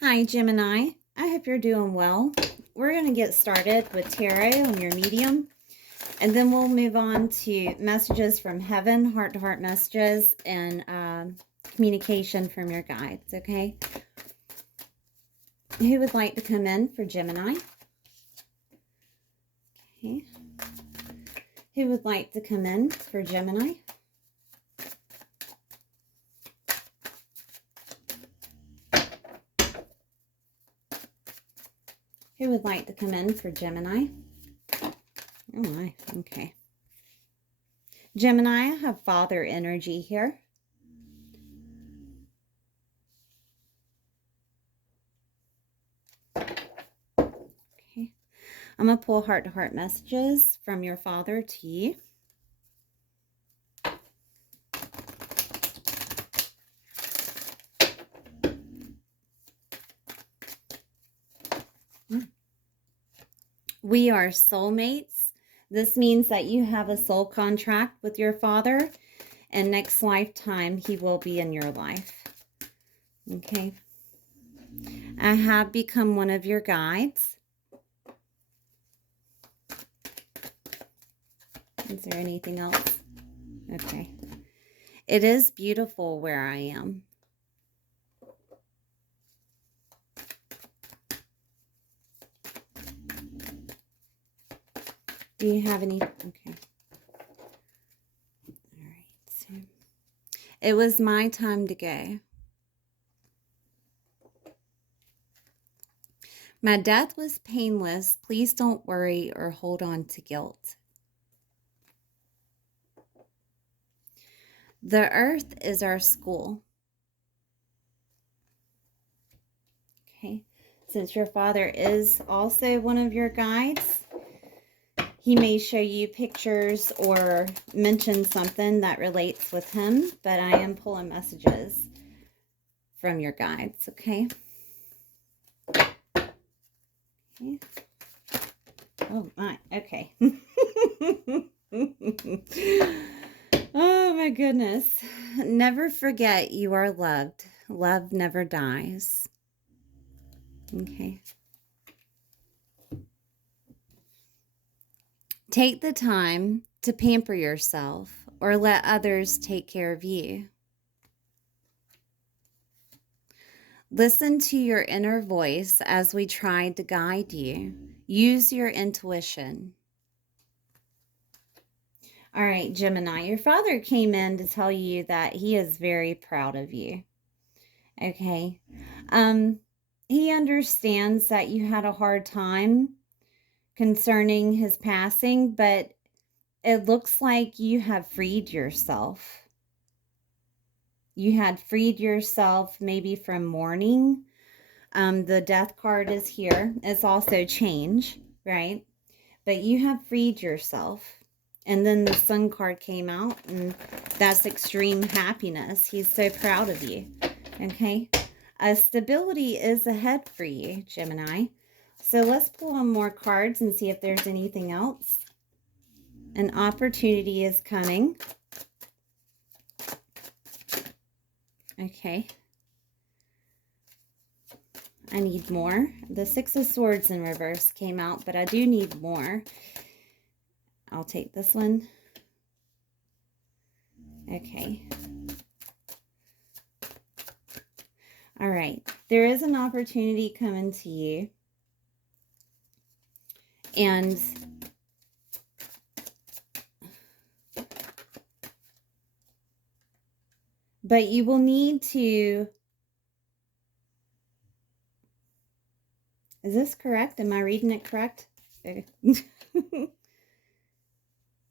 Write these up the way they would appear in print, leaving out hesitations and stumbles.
Hi, Gemini. I hope you're doing well. We're going to get started with tarot on your medium, and then we'll move on to messages from heaven, heart-to-heart messages, and communication from your guides, okay? Who would like to come in for Gemini? Okay. Who would like to come in for Gemini? Who would like to come in for Gemini? Oh my, okay. Gemini, I have father energy here. Okay. I'm going to pull heart-to-heart messages from your father to you. We are soulmates. This means that you have a soul contract with your father, and next lifetime he will be in your life. Okay. I have become one of your guides. Is there anything else? Okay. It is beautiful where I am. Do you have any? Okay. All right. So it was my time to go. My death was painless. Please don't worry or hold on to guilt. The earth is our school. Okay. Since your father is also one of your guides, he may show you pictures or mention something that relates with him, but I am pulling messages from your guides, okay? Okay. Oh, my, okay. Oh, my goodness. Never forget you are loved. Love never dies. Okay. Take the time to pamper yourself or let others take care of you. Listen to your inner voice as we try to guide you. Use your intuition. All right, Gemini, your father came in to tell you that he is very proud of you. Okay. He understands that you had a hard time concerning his passing, but it looks like you have freed yourself. You had freed yourself maybe from mourning. The death card is here. It's also change, right? But you have freed yourself. And then the sun card came out, and that's extreme happiness. He's so proud of you, okay? Stability is ahead for you, Gemini. So let's pull on more cards and see if there's anything else. An opportunity is coming. Okay. I need more. The Six of Swords in reverse came out, but I do need more. I'll take this one. Okay. All right. There is an opportunity coming to you. And but you will need to, is this correct? Am I reading it correct?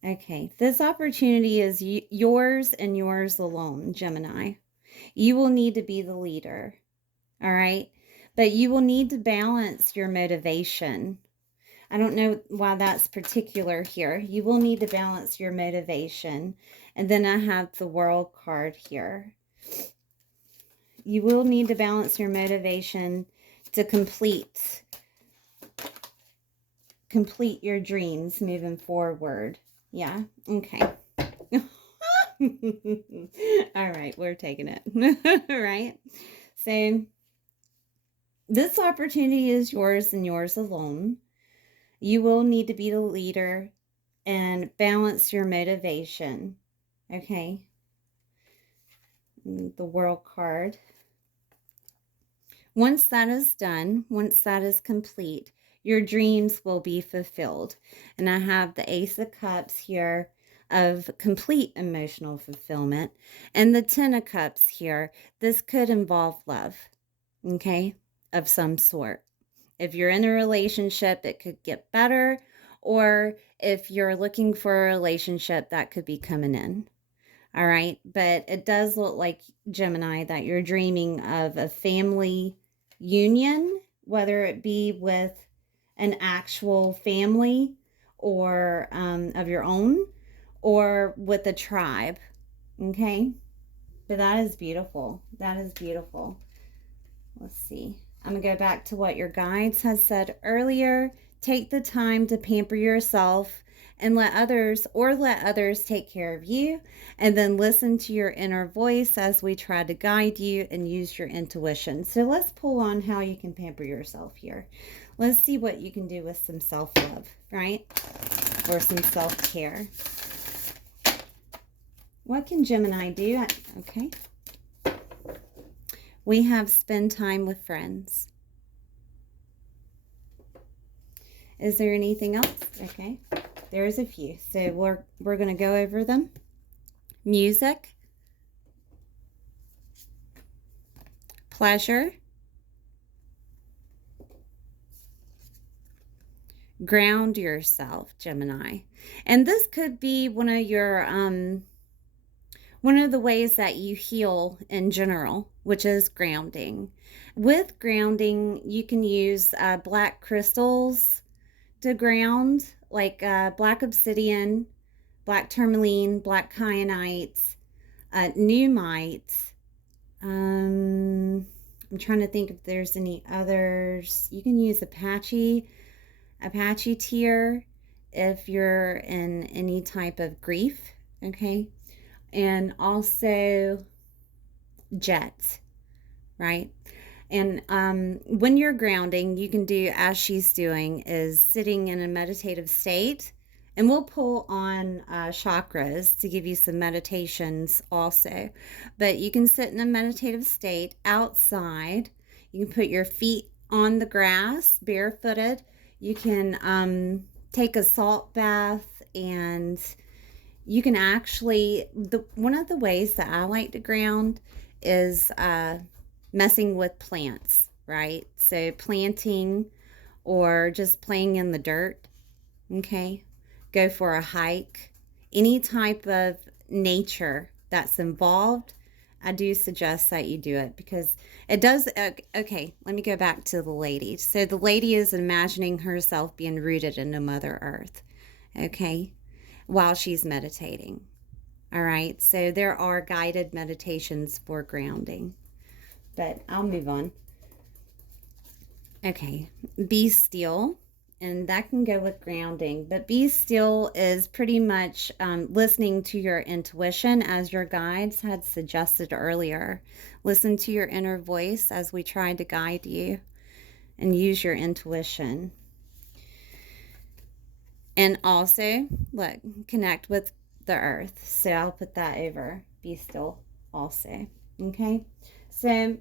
Okay, this opportunity is yours and yours alone, Gemini. You will need to be the leader, all right? But you will need to balance your motivation. I don't know why that's particular here. You will need to balance your motivation. And then I have the World card here. You will need to balance your motivation to complete complete your dreams moving forward. Yeah, okay. All right, we're taking it. Right? So this opportunity is yours and yours alone. You will need to be the leader and balance your motivation. Okay? The World card. Once that is done, once that is complete, your dreams will be fulfilled. And I have the Ace of Cups here of complete emotional fulfillment, and the Ten of Cups here. This could involve love, okay, of some sort. If you're in a relationship, it could get better, or if you're looking for a relationship, that could be coming in. All right, but it does look like, Gemini, that you're dreaming of a family union, whether it be with an actual family or of your own, or with a tribe. Okay, but that is beautiful. That is beautiful. Let's see. I'm gonna go back to what your guides had said earlier. Take the time to pamper yourself and let others take care of you, and then listen to your inner voice as we try to guide you and use your intuition. So let's pull on how you can pamper yourself here. Let's see what you can do with some self-love, right? Or some self-care. What can Gemini do? Okay. We have spend time with friends. Is there anything else? Okay. There's a few. So we're going to go over them. Music. Pleasure. Ground yourself, Gemini. And this could be one of your one of the ways that you heal in general, which is grounding. With grounding, you can use black crystals to ground, like black obsidian, black tourmaline, black kyanite, pneumite. I'm trying to think if there's any others. You can use Apache tear if you're in any type of grief, okay? And also jet, right? And when you're grounding, you can do, as she's doing, is sitting in a meditative state. And we'll pull on chakras to give you some meditations also. But you can sit in a meditative state outside. You can put your feet on the grass, barefooted. You can take a salt bath, and you can actually, one of the ways that I like to ground is messing with plants, right? So planting or just playing in the dirt, okay? Go for a hike. Any type of nature that's involved, I do suggest that you do it, because it does. Okay, let me go back to the lady. So the lady is imagining herself being rooted into Mother Earth, okay, while she's meditating. All right, so there are guided meditations for grounding, but I'll move on. Okay, be still. And that can go with grounding. But be still is pretty much listening to your intuition, as your guides had suggested earlier. Listen to your inner voice as we tried to guide you, and use your intuition. And also, look, connect with the earth. So I'll put that over. Be still also. Okay? So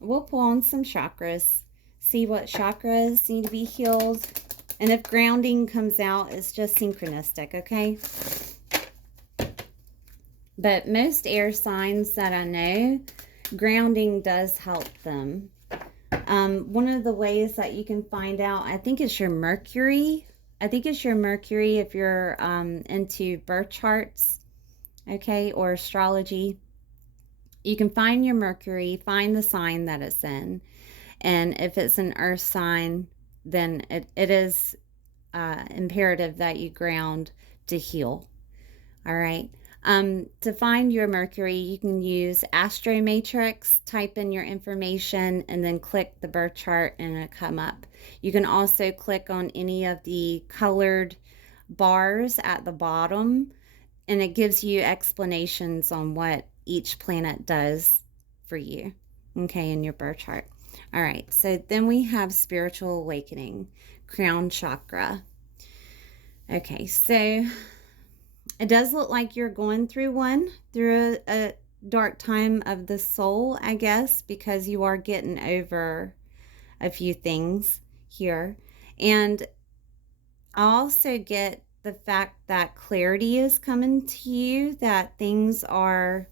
we'll pull on some chakras. See what chakras need to be healed. And if grounding comes out, it's just synchronistic, okay? But most air signs that I know, grounding does help them. One of the ways that you can find out, I think it's your Mercury. I think it's your Mercury if you're into birth charts, okay, or astrology. You can find your Mercury, find the sign that it's in. And if it's an earth sign, then it is imperative that you ground to heal. All right. To find your Mercury, you can use Astro Matrix, type in your information, and then click the birth chart and it'll come up. You can also click on any of the colored bars at the bottom, and it gives you explanations on what each planet does for you, okay, in your birth chart. All right, so then we have spiritual awakening, crown chakra. Okay, so it does look like you're going through a dark time of the soul, I guess, because you are getting over a few things here. And I also get the fact that clarity is coming to you, that things are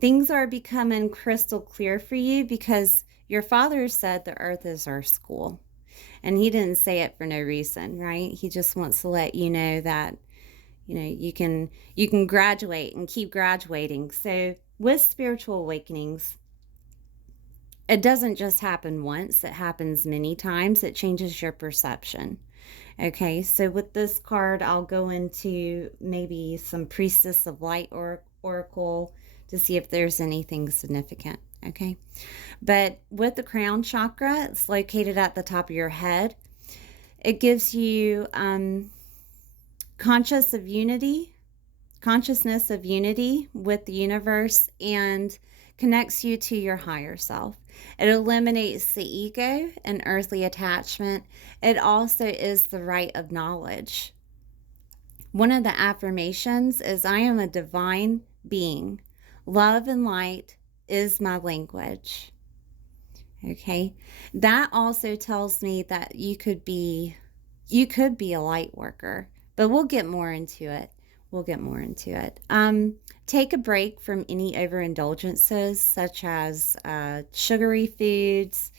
becoming crystal clear for you, because your father said the earth is our school. And he didn't say it for no reason, right? He just wants to let you know that, you know, you can graduate and keep graduating. So with spiritual awakenings, it doesn't just happen once, it happens many times. It changes your perception. Okay, so with this card, I'll go into maybe some Priestess of Light or Oracle to see if there's anything significant. Okay, but with the crown chakra, it's located at the top of your head. It gives you consciousness of unity with the universe, and connects you to your higher self. It eliminates the ego and earthly attachment. It also is the right of knowledge. One of the affirmations is, I am a divine being. Love and light is my language. Okay, that also tells me that you could be a light worker, but we'll get more into it. Take a break from any overindulgences, such as sugary foods,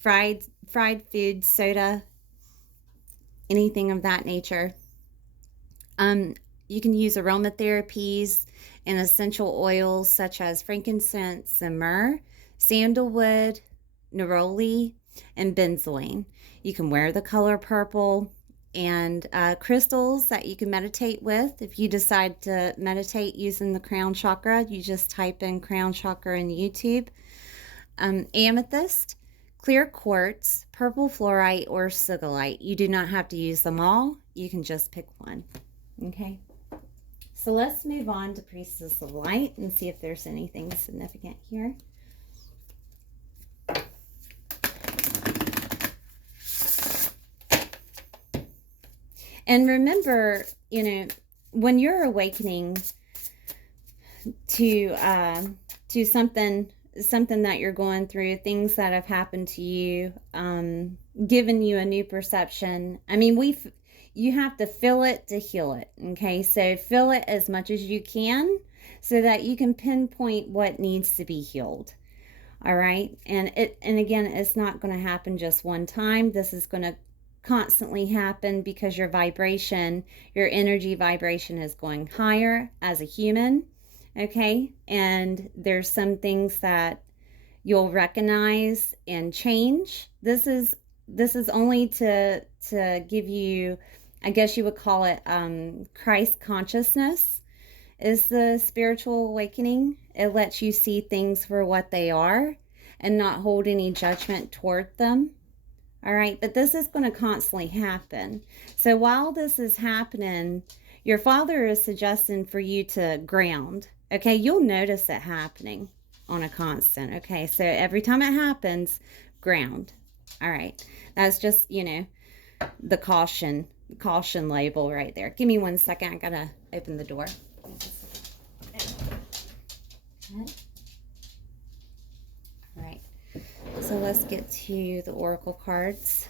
fried food, soda, anything of that nature. You can use aromatherapies and essential oils such as frankincense and myrrh, sandalwood, neroli, and benzoin. You can wear the color purple, and crystals that you can meditate with. If you decide to meditate using the crown chakra, you just type in crown chakra in YouTube. Amethyst, clear quartz, purple fluorite, or sigalite. You do not have to use them all. You can just pick one. Okay, so let's move on to Priestess of Light and see if there's anything significant here. And remember, you know, when you're awakening to something that you're going through, things that have happened to you, giving you a new perception. I mean, you have to feel it to heal it. Okay, so feel it as much as you can so that you can pinpoint what needs to be healed. All right, and again, it's not going to happen just one time. This is going to constantly happen because your energy vibration is going higher as a human. Okay, and there's some things that you'll recognize and change. This is only to give you, I guess you would call it, Christ consciousness is the spiritual awakening. It lets you see things for what they are and not hold any judgment toward them. All right, but this is going to constantly happen. So while this is happening, your father is suggesting for you to ground. Okay, you'll notice it happening on a constant. Okay, so every time it happens, ground. All right, that's just, you know, the caution label right there. Give me 1 second. I gotta open the door. All right. So let's get to the oracle cards.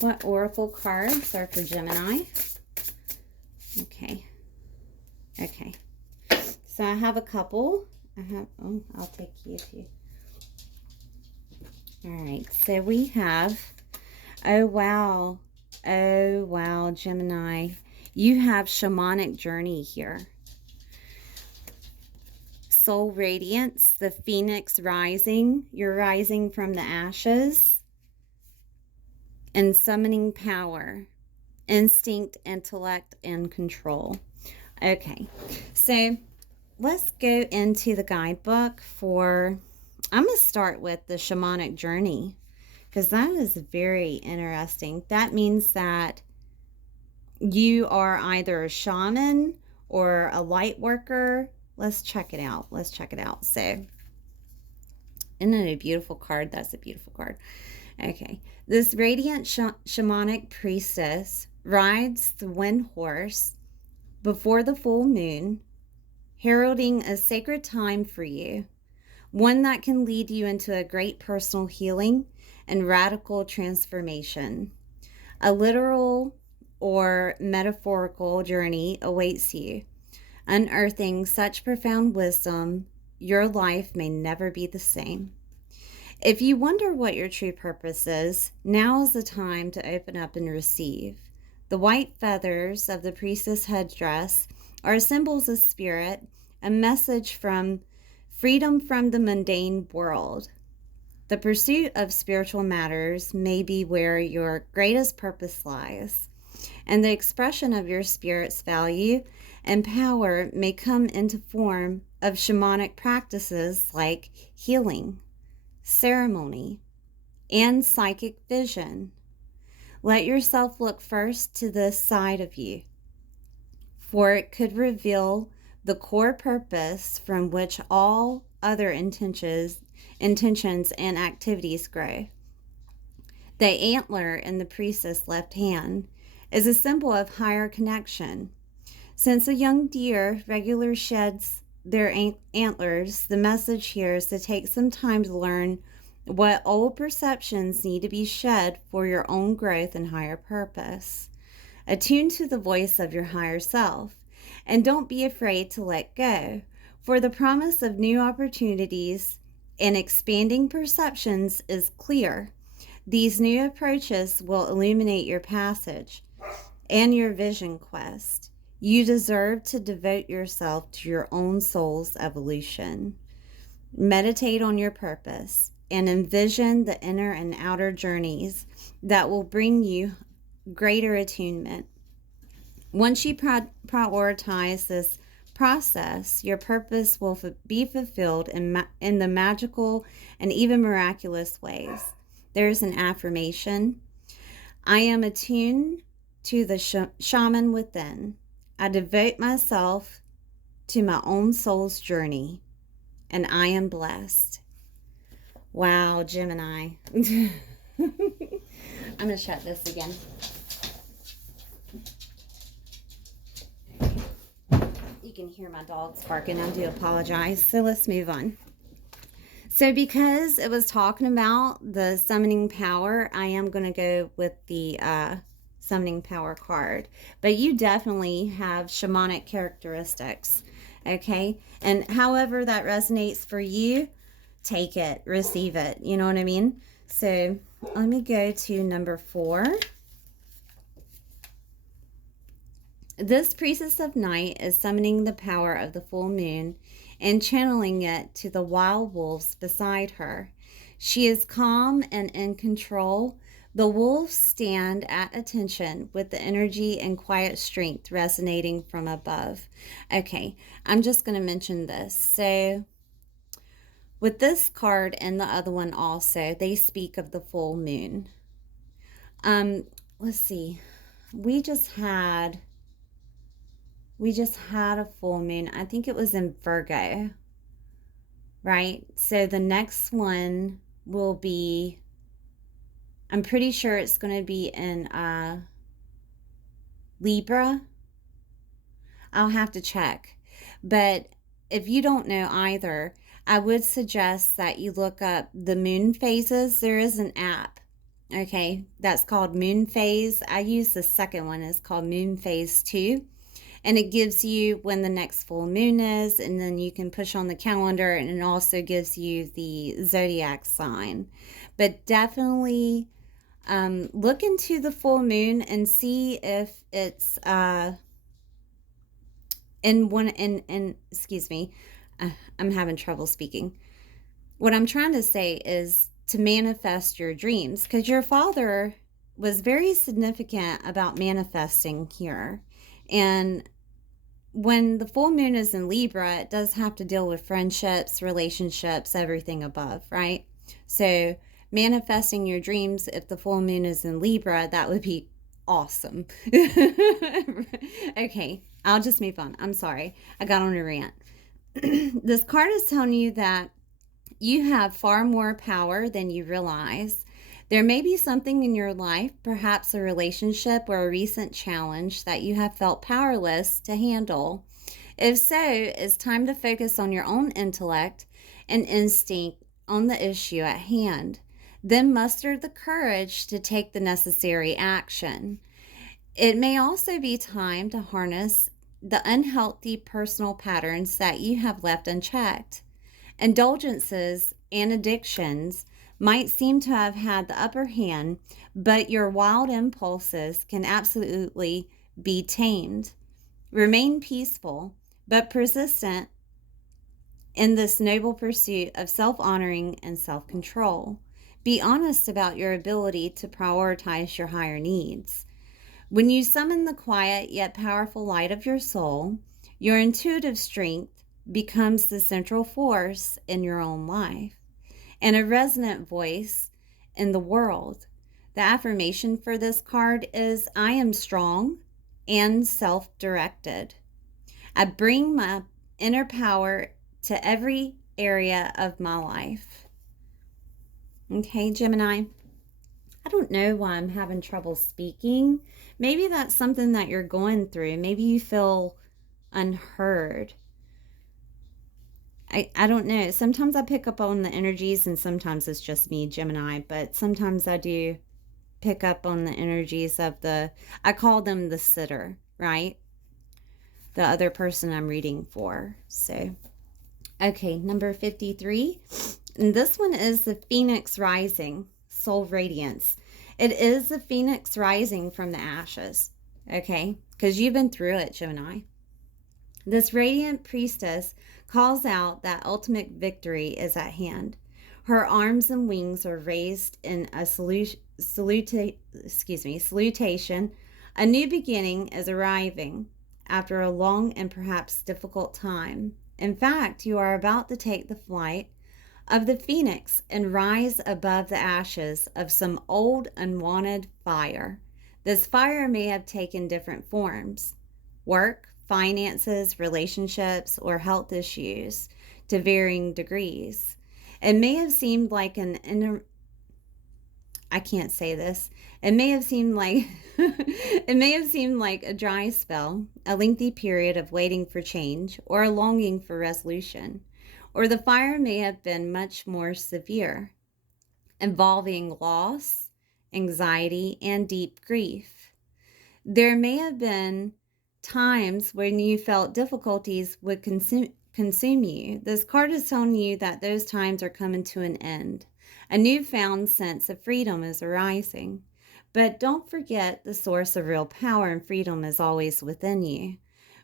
What oracle cards are for Gemini? Okay. So I have a couple. I'll take you too. All right. So we have, oh wow, Gemini. You have Shamanic Journey here. Soul Radiance, the Phoenix rising. You're rising from the ashes. and summoning power, instinct, intellect, and control. Okay, so let's go into the guidebook for, I'm going to start with the Shamanic Journey, because that is very interesting. That means that you are either a shaman or a light worker. Let's check it out. Let's check it out. So, isn't it a beautiful card? That's a beautiful card. Okay. This radiant shamanic priestess rides the wind horse before the full moon, heralding a sacred time for you, one that can lead you into a great personal healing and radical transformation. A literal or metaphorical journey awaits you, unearthing such profound wisdom, your life may never be the same. If you wonder what your true purpose is, now is the time to open up and receive. The white feathers of the priestess headdress are symbols of spirit, a message from freedom from the mundane world. The pursuit of spiritual matters may be where your greatest purpose lies, and the expression of your spirit's value and power may come into form of shamanic practices like healing, ceremony, and psychic vision. Let yourself look first to this side of you, for it could reveal the core purpose from which all other intentions and activities grow. The antler in the priestess' left hand is a symbol of higher connection. Since a young deer regularly sheds their antlers, the message here is to take some time to learn what old perceptions need to be shed for your own growth and higher purpose. Attune to the voice of your higher self, and don't be afraid to let go, for the promise of new opportunities and expanding perceptions is clear. These new approaches will illuminate your passage and your vision quest. You deserve to devote yourself to your own soul's evolution. Meditate on your purpose and envision the inner and outer journeys that will bring you greater attunement. Once you prioritize this process, your purpose will be fulfilled in the magical and even miraculous ways. There's an affirmation. I am attuned to the shaman within. I devote myself to my own soul's journey, and I am blessed. Wow, Gemini. I'm going to shut this again. You can hear my dogs barking. I do apologize. So let's move on. So because it was talking about the summoning power, I am going to go with the summoning power card. But you definitely have shamanic characteristics. Okay? And however that resonates for you, take it, receive it. You know what I mean? So let me go to number 4. This priestess of night is summoning the power of the full moon and channeling it to the wild wolves beside her. She is calm and in control. The wolves stand at attention with the energy and quiet strength resonating from above. Okay, I'm just going to mention this. So with this card and the other one also, they speak of the full moon. Let's see. We just had a full moon. I think it was in Virgo, right? So the next one will be, I'm pretty sure it's going to be in Libra. I'll have to check. But if you don't know either, I would suggest that you look up the moon phases. There is an app, okay, that's called Moon Phase. I use the second one. It's called Moon Phase 2. And it gives you when the next full moon is, and then you can push on the calendar, and it also gives you the zodiac sign. But definitely look into the full moon and see if it's excuse me, I'm having trouble speaking. What I'm trying to say is to manifest your dreams, because your father was very significant about manifesting here. And when the full moon is in Libra, it does have to deal with friendships, relationships, everything above, right? So manifesting your dreams, if the full moon is in Libra, that would be awesome. Okay, I'll just move on. I'm sorry. I got on a rant. This card is telling you that you have far more power than you realize. There may be something in your life, perhaps a relationship or a recent challenge that you have felt powerless to handle. If so, it's time to focus on your own intellect and instinct on the issue at hand. Then muster the courage to take the necessary action. It may also be time to harness the unhealthy personal patterns that you have left unchecked. Indulgences and addictions might seem to have had the upper hand, but your wild impulses can absolutely be tamed. Remain peaceful, but persistent in this noble pursuit of self-honoring and self-control. Be honest about your ability to prioritize your higher needs. When you summon the quiet yet powerful light of your soul, your intuitive strength becomes the central force in your own life and a resonant voice in the world. The affirmation for this card is, I am strong and self-directed. I bring my inner power to every area of my life. Okay, Gemini, I don't know why I'm having trouble speaking. Maybe that's something that you're going through. Maybe you feel unheard. I don't know. Sometimes I pick up on the energies and sometimes it's just me, Gemini, but sometimes I do pick up on the energies of I call them the sitter, right? The other person I'm reading for. So, okay, number 53. And this one is the Phoenix Rising, Soul Radiance. It is the Phoenix rising from the ashes, okay? Because you've been through it, Gemini. This radiant priestess calls out that ultimate victory is at hand. Her arms and wings are raised in a salutation. A new beginning is arriving after a long and perhaps difficult time. In fact, you are about to take the flight of the phoenix and rise above the ashes of some old unwanted fire. This fire may have taken different forms: work, finances, relationships, or health issues to varying degrees. It may have seemed like I can't say this. It may have seemed like it may have seemed like a dry spell, a lengthy period of waiting for change, or a longing for resolution. Or the fire may have been much more severe, involving loss, anxiety, and deep grief. There may have been times when you felt difficulties would consume you. This card is telling you that those times are coming to an end. A newfound sense of freedom is arising. But don't forget, the source of real power and freedom is always within you.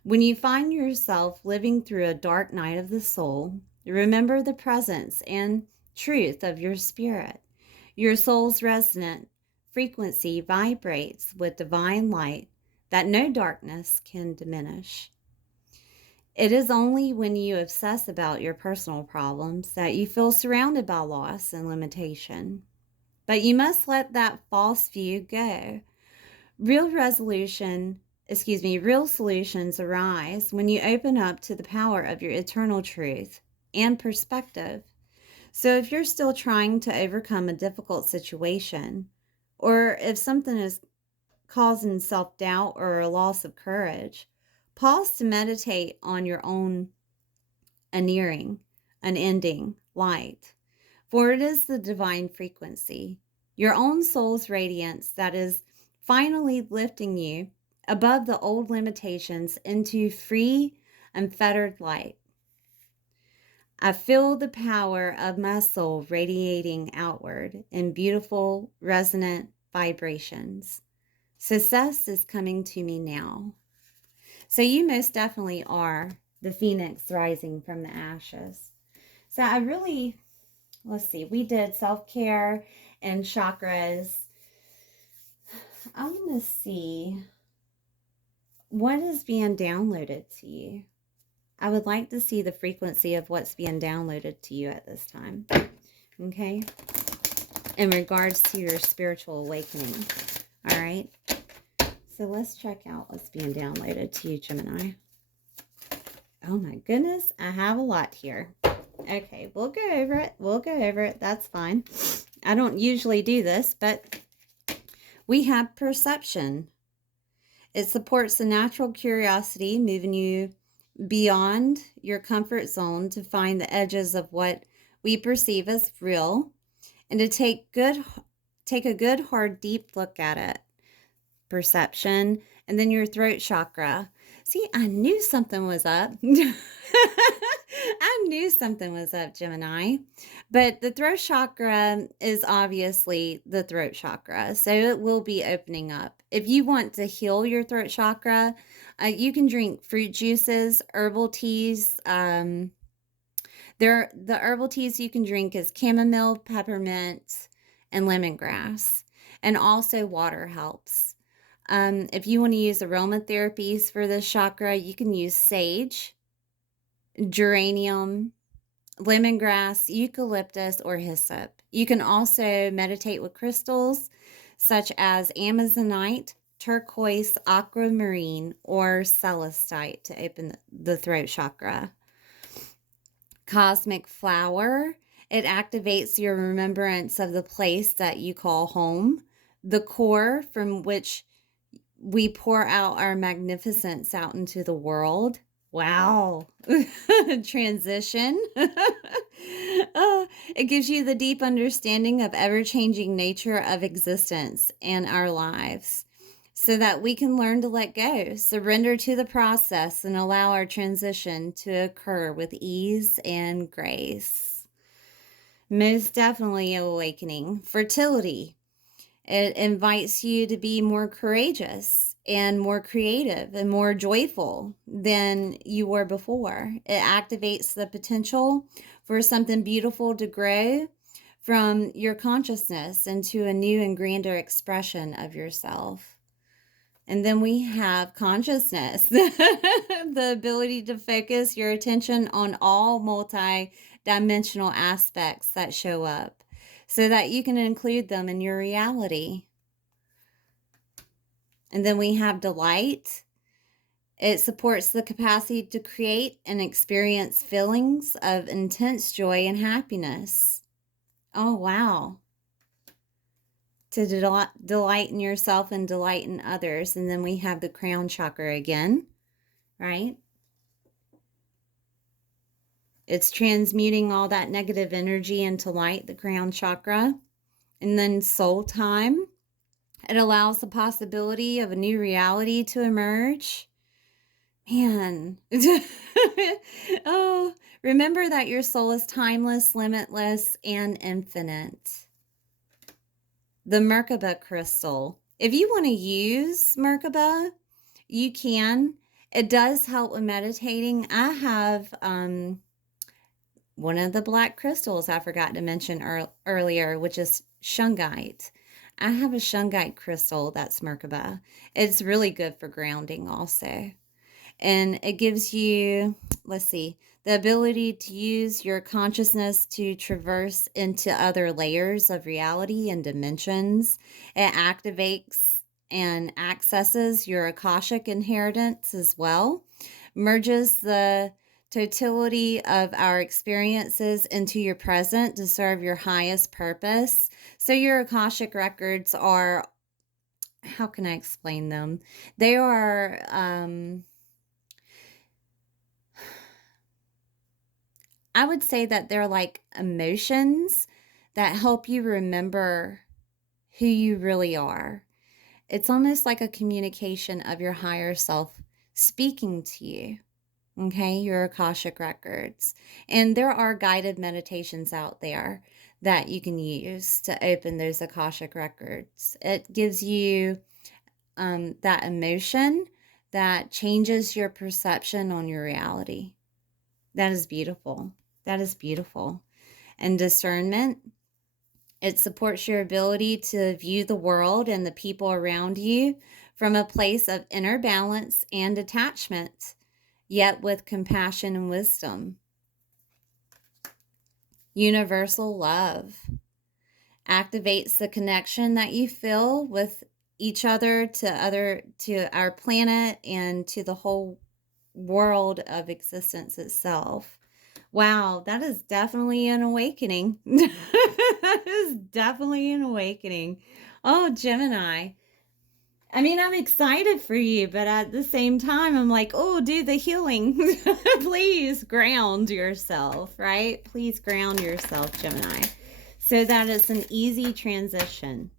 When you find yourself living through a dark night of the soul, remember the presence and truth of your spirit. Your soul's resonant frequency vibrates with divine light that no darkness can diminish. It is only when you obsess about your personal problems that you feel surrounded by loss and limitation. But you must let that false view go. Real solutions arise when you open up to the power of your eternal truth and perspective. So if you're still trying to overcome a difficult situation, or if something is causing self-doubt or a loss of courage, pause to meditate on your own unending light. For it is the divine frequency, your own soul's radiance, that is finally lifting you above the old limitations into free, unfettered light. I feel the power of my soul radiating outward in beautiful, resonant vibrations. Success is coming to me now. So you most definitely are the phoenix rising from the ashes. So let's see, we did self-care and chakras. I want to see what is being downloaded to you. I would like to see the frequency of what's being downloaded to you at this time. Okay? In regards to your spiritual awakening. All right? So let's check out what's being downloaded to you, Gemini. Oh my goodness, I have a lot here. Okay, we'll go over it. We'll go over it. That's fine. I don't usually do this, but we have perception. It supports the natural curiosity, moving you beyond your comfort zone to find the edges of what we perceive as real, and to take a good, hard, deep look at it. Perception, and then your throat chakra. See, I knew something was up. I knew something was up, Gemini. But the throat chakra is obviously the throat chakra, so it will be opening up. If you want to heal your throat chakra, you can drink fruit juices, herbal teas. The herbal teas you can drink is chamomile, peppermint, and lemongrass. And also water helps. If you want to use aromatherapies for this chakra, you can use sage, geranium, lemongrass, eucalyptus, or hyssop. You can also meditate with crystals such as amazonite, turquoise, aquamarine, or celestite to open the throat chakra. Cosmic flower. It activates your remembrance of the place that you call home, the core from which we pour out our magnificence out into the world. Wow. Transition. It gives you the deep understanding of ever-changing nature of existence and our lives, so that we can learn to let go, surrender to the process, and allow our transition to occur with ease and grace. Most definitely awakening. Fertility. It invites you to be more courageous and more creative and more joyful than you were before. It activates the potential for something beautiful to grow from your consciousness into a new and grander expression of yourself. And then we have consciousness, the ability to focus your attention on all multi-dimensional aspects that show up, so that you can include them in your reality. And then we have delight. It supports the capacity to create and experience feelings of intense joy and happiness. Oh, wow. To delight in yourself and delight in others. And then we have the crown chakra again, right? It's transmuting all that negative energy into light, the crown chakra. And then soul time. It allows the possibility of a new reality to emerge. Man. Oh, remember that your soul is timeless, limitless, and infinite. The Merkaba crystal. If you want to use Merkaba, you can. It does help with meditating. I have one of the black crystals I forgot to mention earlier, which is shungite. I have a shungite crystal that's Merkaba. It's really good for grounding also. And it gives you, the ability to use your consciousness to traverse into other layers of reality and dimensions. It activates and accesses your Akashic inheritance as well. Merges the totality of our experiences into your present to serve your highest purpose. So your Akashic records are, how can I explain them? They are, I would say that they're like emotions that help you remember who you really are. It's almost like a communication of your higher self speaking to you. Okay, your Akashic records. And there are guided meditations out there that you can use to open those Akashic records. It gives you that emotion that changes your perception on your reality. That is beautiful. That is beautiful. And discernment. It supports your ability to view the world and the people around you from a place of inner balance and detachment, yet with compassion and wisdom. Universal love activates the connection that you feel with each other, to our planet, and to the whole world of existence itself. Wow, that is definitely an awakening. That is definitely an awakening. Oh, Gemini. I mean, I'm excited for you, but at the same time, I'm like, oh, do the healing. Please ground yourself, right? Please ground yourself, Gemini, so that it's an easy transition.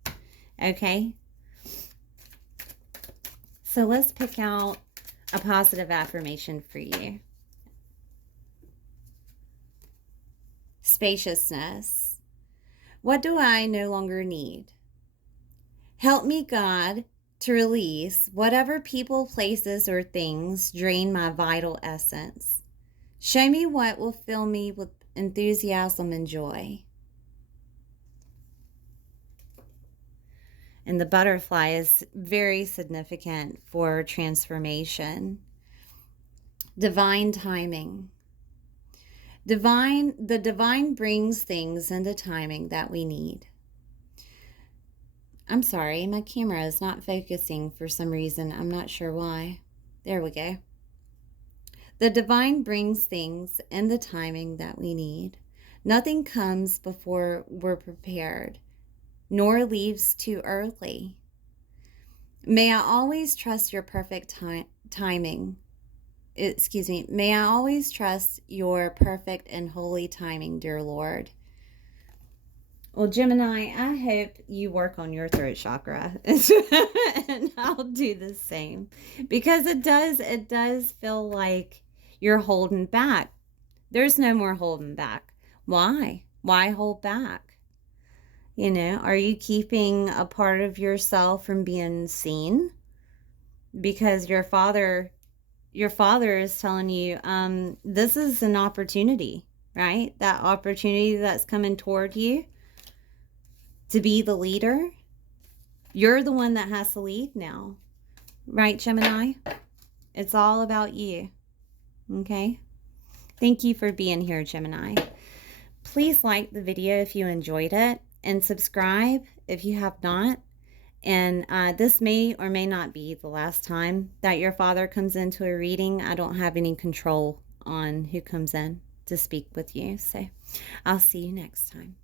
Okay? So let's pick out a positive affirmation for you. Spaciousness. What do I no longer need? Help me, God, to release whatever people, places, or things drain my vital essence. Show me what will fill me with enthusiasm and joy. And the butterfly is very significant for transformation. Divine timing. The divine brings things into timing that we need. I'm sorry, my camera is not focusing for some reason. I'm not sure why. There we go. The divine brings things in the timing that we need. Nothing comes before we're prepared, nor leaves too early. May I always trust your perfect timing. May I always trust your perfect and holy timing, dear Lord. Well, Gemini, I hope you work on your throat chakra, and I'll do the same, because it does feel like you're holding back. There's no more holding back. Why? Why hold back? You know, are you keeping a part of yourself from being seen? Because your father is telling you, this is an opportunity, right? That opportunity that's coming toward you to be the leader. You're the one that has to lead now, right, Gemini? It's all about you. Okay? Thank you for being here, Gemini. Please like the video if you enjoyed it, and subscribe if you have not. And this may or may not be the last time that your father comes into a reading. I don't have any control on who comes in to speak with you. So I'll see you next time.